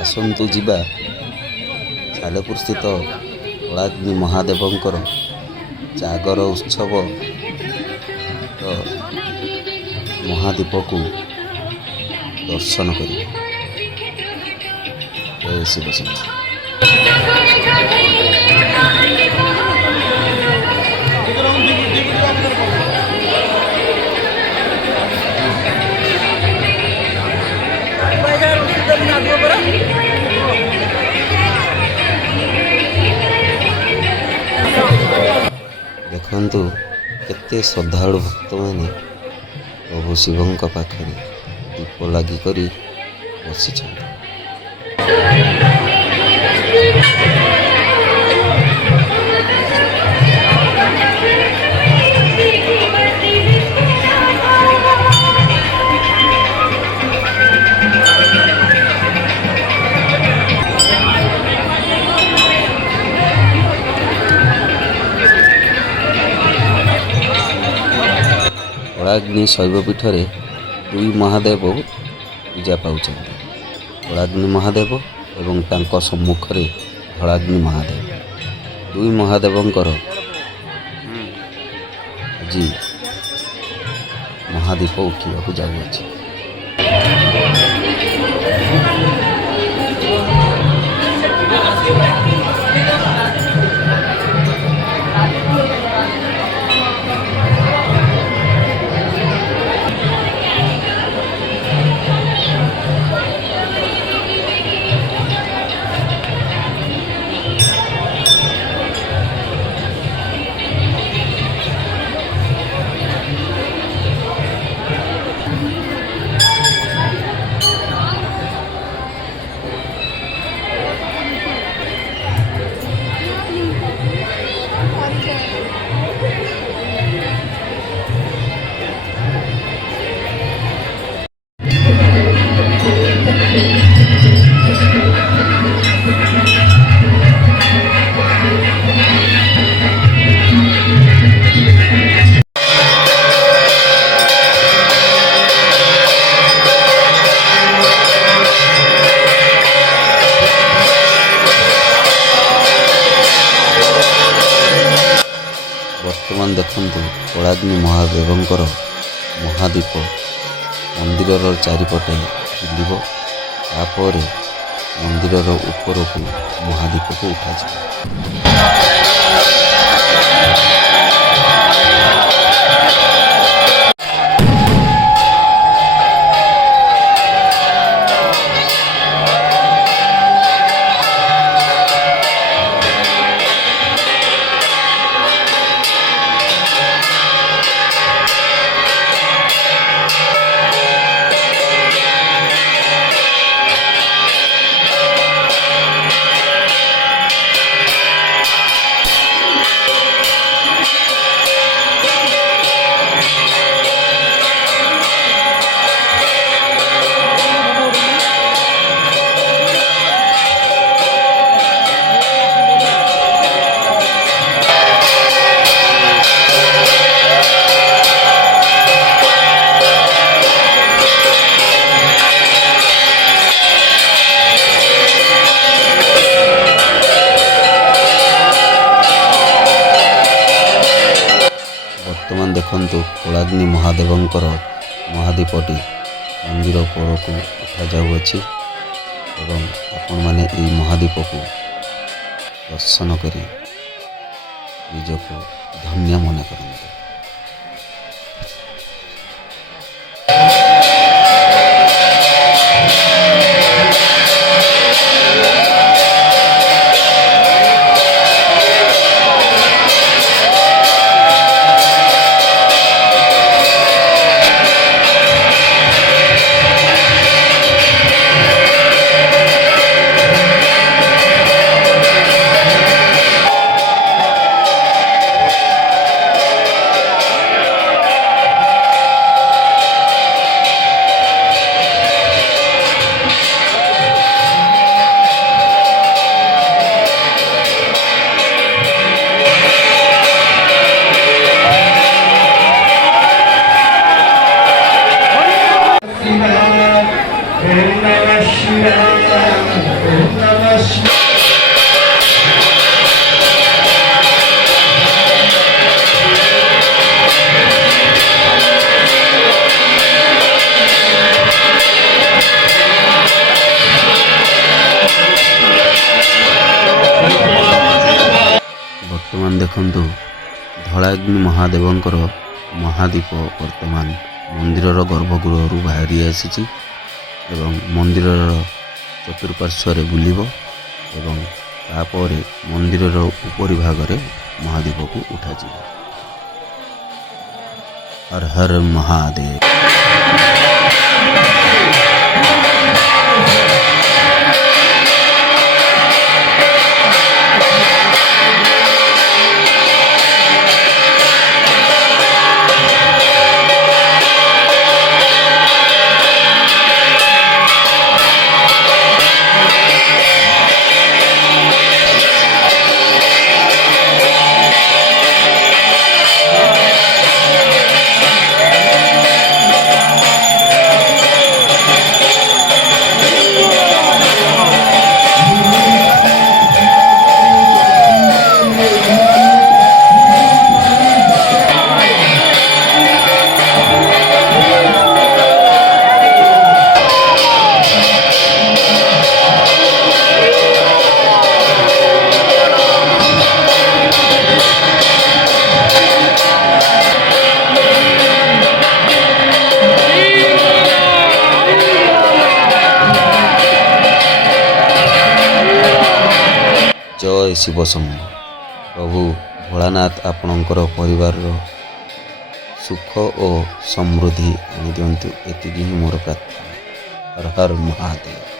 ଆସନ୍ତୁ ଯିବା ସାଲେପୁର ସ୍ଥିତ କଳାଗ୍ନି ମହାଦେବଙ୍କର ଜାଗର ଉତ୍ସବ ମହାଦୀପକୁ ଦର୍ଶନ କରିବା। ଜୟ ଶିବ ଶମ୍ଭୁ। ଦେଖନ୍ତୁ କେତେ ଶ୍ରଦ୍ଧାଳୁ ଭକ୍ତମାନେ ପ୍ରଭୁ ଶିବଙ୍କ ପାଖରେ ଦୀପ ଲାଗି କରି ବସିଛନ୍ତି। କଳାଗ୍ନି ଶୈବପୀଠରେ ଦୁଇ ମହାଦେବ ପୂଜା ପାଉଛନ୍ତି। କଳାଗ୍ନି ମହାଦେବ ଏବଂ ତାଙ୍କ ସମ୍ମୁଖରେ ଧଳାଗ୍ନି ମହାଦେବ। ଦୁଇ ମହାଦେବଙ୍କର ଆଜି ମହାଦୀପ ଉଠିବାକୁ ଯାଉଅଛି। ବର୍ତ୍ତମାନ ଦେଖନ୍ତୁ କଳାଗ୍ନି ମହାଦେବଙ୍କର ମହାଦୀପ ମନ୍ଦିରର ଚାରିପଟେ ବୁଲିବ। ତାପରେ ମନ୍ଦିରର ଉପରକୁ ମହାଦୀପକୁ ଉଠାଯିବ। ବର୍ତ୍ତମାନ ଦେଖନ୍ତୁ କଳାଗ୍ନି ମହାଦେବଙ୍କର ମହାଦୀପଟି ମନ୍ଦିର ଉପରକୁ ଉଠାଯାଉଅଛି ଏବଂ ଆପଣମାନେ ଏହି ମହାଦୀପକୁ ଦର୍ଶନ କରି ନିଜକୁ ଧନ୍ୟ ମନେ କରନ୍ତୁ। ବର୍ତ୍ତମାନ ଦେଖନ୍ତୁ ଧଳାଗ୍ନି ମହାଦେବଙ୍କର ମହାଦୀପ ବର୍ତ୍ତମାନ ମନ୍ଦିରର ଗର୍ଭଗୃହରୁ ବାହାରି ଆସିଛି ଏବଂ ମନ୍ଦିରର ଚତୁଃପାର୍ଶ୍ୱରେ ବୁଲିବ ଏବଂ ତାପରେ ମନ୍ଦିରର ଉପରି ଭାଗରେ ମହାଦୀପକୁ ଉଠାଯିବ। ହର ହର ମହାଦେବ। ଜୟ ଶିବ ଶମ୍ଭୁ। ପ୍ରଭୁ ଭୋଳାନାଥ ଆପଣଙ୍କର ପରିବାରର ସୁଖ ଓ ସମୃଦ୍ଧି ଆଣିଦିଅନ୍ତୁ, ଏତିକି ହିଁ ମୋର ପ୍ରାର୍ଥନା। ହର ହର ମହାଦେବ।